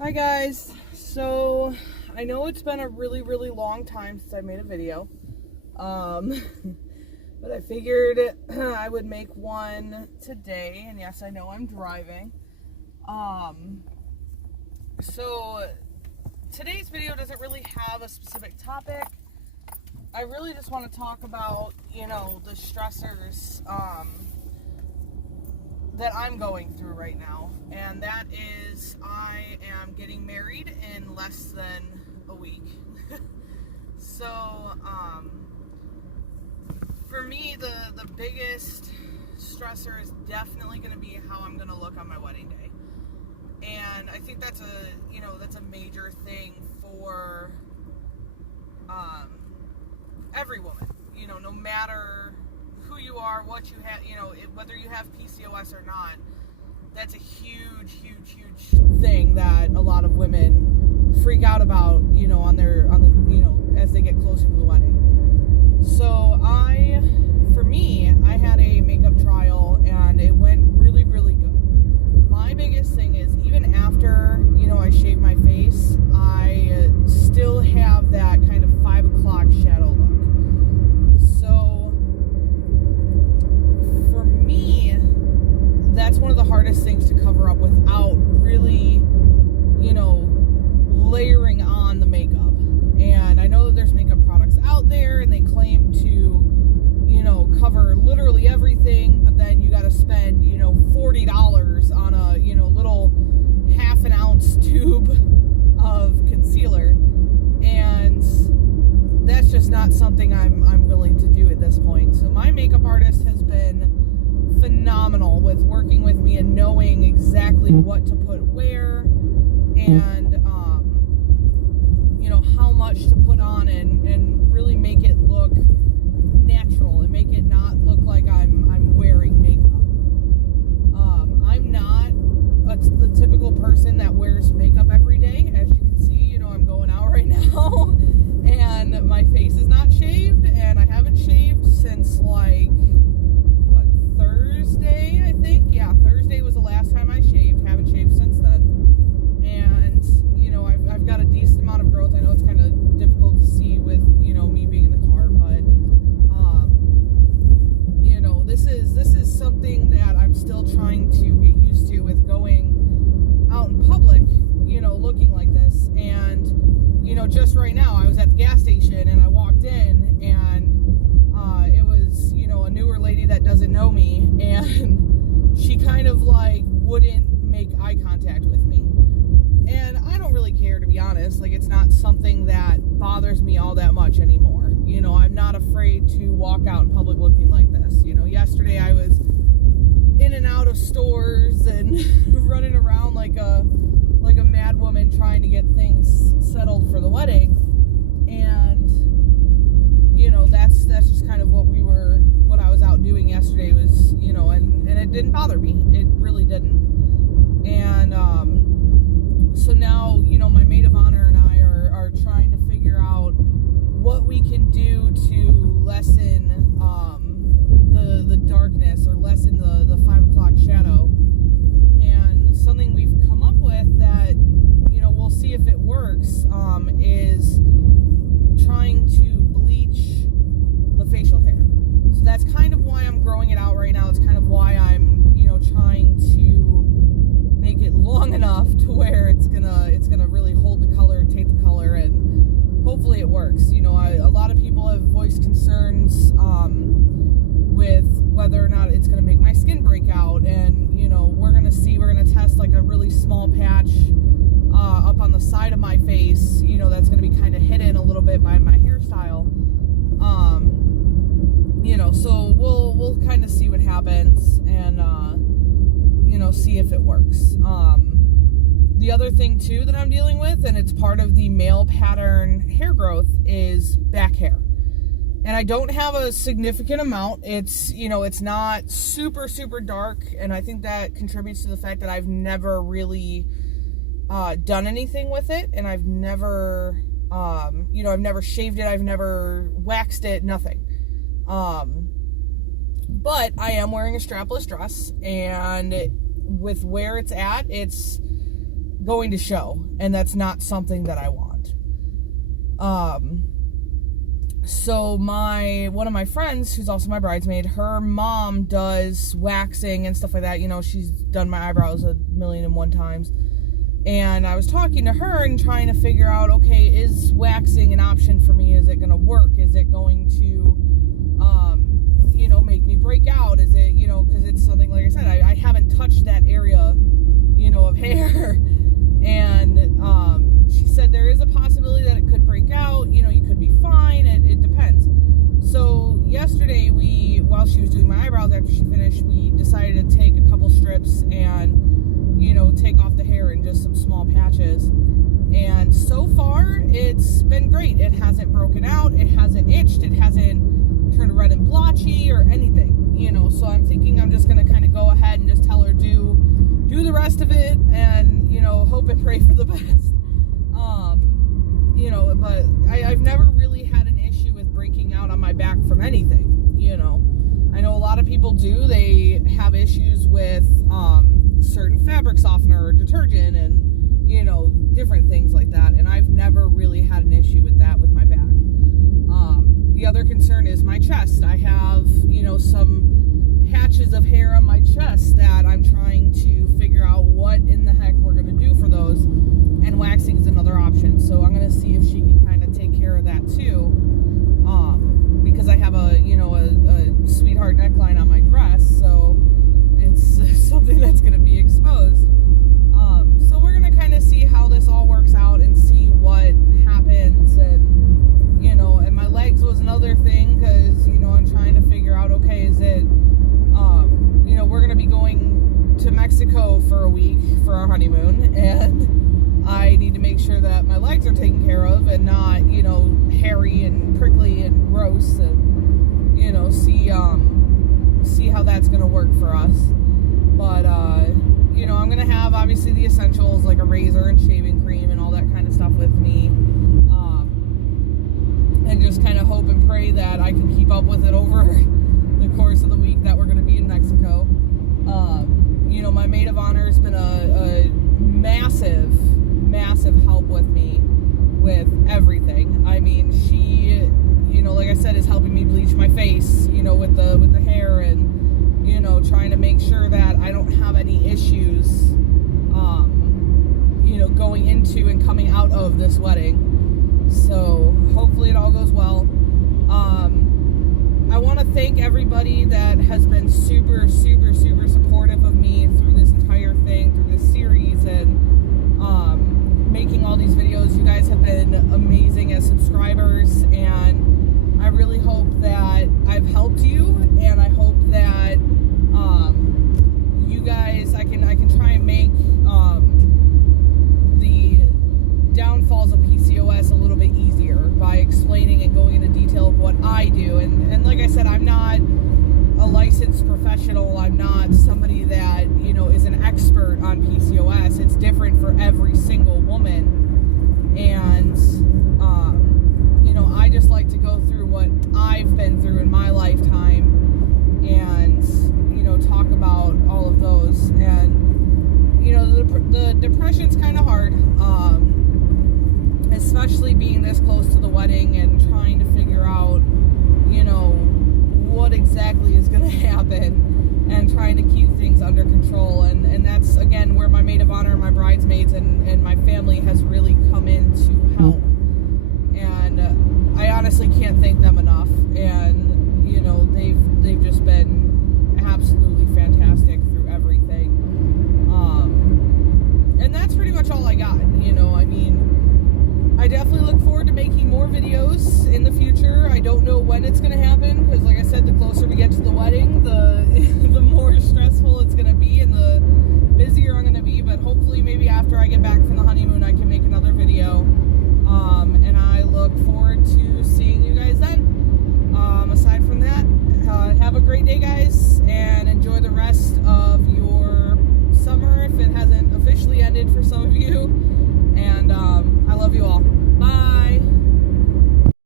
Hi guys, so I know it's been a really long time since I made a video, but I figured I would make one today, and yes, I know I'm driving. So today's video doesn't really have a specific topic. I really just want to talk about, the stressors that I'm going through right now, and that is I am getting married in less than a week. So for me, the biggest stressor is definitely going to be how I'm going to look on my wedding day, and I think that's a major thing for every woman, no matter who you are, what you have, whether you have PCOS or not. That's a huge thing that a lot of women freak out about, as they get closer to the wedding. So for me, I had a makeup trial and it went really good. My biggest thing is, even after, I shave my face, I still have that kind of 5 o'clock shadow look. So for me, that's one of the hardest things to cover up without really, layering on the makeup. And I know that there's makeup products out there and they claim to, cover literally everything, but then you got to spend, $40 on a, little half an ounce tube of concealer. And that's just not something I'm willing to do at this point. So my makeup artist has been phenomenal with working with me and knowing exactly what to put where, and how much to put on, and really make it look natural and make it not look like I'm wearing makeup. I'm not the typical person that wears makeup every day. As you can see, I'm going out right now and my face is not shaved, and I haven't shaved since Thursday, I think. Yeah, Thursday was the last time I shaved. Haven't shaved since then. And, I've got a decent amount of growth. I know it's kind of difficult to see with, me being in the car, but, this is something that I'm still trying to get used to with going out in public, looking like this. And, just right now, I was at the gas station and I walked in, and it was, a newer lady that doesn't know me, and she kind of wouldn't make eye contact with me. And I don't really care, to be honest. It's not something that bothers me all that much anymore. I'm not afraid to walk out in public looking like this. Yesterday I was in and out of stores and running around like a mad woman trying to get things settled for the wedding. And, that's just kind of what I was out doing yesterday was, and it didn't bother me. It really didn't. And, so now, my maid of honor and I are trying to figure out what we can do to lessen the darkness, or lessen the 5 o'clock shadow. And something we've come up with that, we'll see if it works, is trying to bleach the facial hair. So that's kind of why I'm growing it out right now. It's kind of why I'm, trying to make it long enough to where it's gonna really hold the color and take the color, and hopefully it works. A lot of people have voiced concerns with whether or not it's gonna make my skin break out, and we're gonna test a really small patch up on the side of my face, that's gonna be kind of hidden a little bit by my hairstyle. So we'll kind of see what happens, and see if it works. The other thing too that I'm dealing with, and it's part of the male pattern hair growth, is back hair. And I don't have a significant amount. It's, it's not super dark, and I think that contributes to the fact that I've never really done anything with it, and I've never shaved it, I've never waxed it, nothing. But I am wearing a strapless dress, and with where it's at, it's going to show, and that's not something that I want. So one of my friends, who's also my bridesmaid, her mom does waxing and stuff like that. You know, she's done my eyebrows 1,000,001 times. And I was talking to her and trying to figure out, okay, is waxing an option for me? Is it going to work? Is it going to, make me break out? Is it, because it's something, like I said, I haven't touched that area, of hair. And she said there is a possibility that it could break out. You could be fine. It depends. So yesterday, while she was doing my eyebrows after she finished, we decided to take a couple strips and, take off the hair in just some small patches. And so far, it's been great. It hasn't broken out. It hasn't itched. It hasn't turned red and blotchy or anything, So I'm thinking I'm just going to kind of go ahead and just tell her do the rest of it and, hope and pray for the best. But I've never really had an issue with breaking out on my back from anything, I know a lot of people do. They have issues with certain fabric softener or detergent and, different things like that. And I've never really had an issue with that with my back. The other concern is my chest. I have, some patches of hair on my chest that I'm trying to figure out what in the heck we're going to do for those. And waxing is another option. So I'm going to see if she can kind of take care of that too. Because I have a sweetheart neckline on my dress. So it's something that's going to be exposed. So we're going to kind of see how this all works out and see what happens. And, and my legs was another thing because, I'm trying to figure out, okay, is it, we're going to be going to Mexico for a week for our honeymoon, and I need to make sure that my legs are taken care of and not, hairy and prickly and gross, and, see how that's going to work for us. But, I'm going to have, obviously, the essentials, like a razor and shaving cream and all that kind of stuff with me. And just kind of hope and pray that I can keep up with it over the course of the week that we're going to be in Mexico. My maid of honor has been a massive, massive help with me with everything. I mean, she, like I said, is helping me bleach my face, with the hair and, trying to make sure that I don't have any issues, going into and coming out of this wedding. So hopefully it all goes well. I want to thank everybody that has been super, super, super supportive of me through this entire thing, through this series, and making all these videos. You guys have been amazing as subscribers, and I really hope that I've helped you, and I hope that you guys, I can try and make the downfalls of PCOS a little bit easier by explaining and going into detail of what I do. And like I said, I'm not a licensed professional. I'm not somebody that, is an expert on PCOS. It's different for every single woman. And, I just like to go through what I've been through in my lifetime and, talk about all of those. And, the depression's kind of hard. Especially being this close to the wedding and trying to figure out, what exactly is going to happen and trying to keep things under control. And that's, again, where my maid of honor and my bridesmaids and my family has really come in to help. And I honestly can't thank them enough. And, they've just been absolutely fantastic through everything. And that's pretty much all I got, I definitely look forward to making more videos in the future. I don't know when it's going to happen.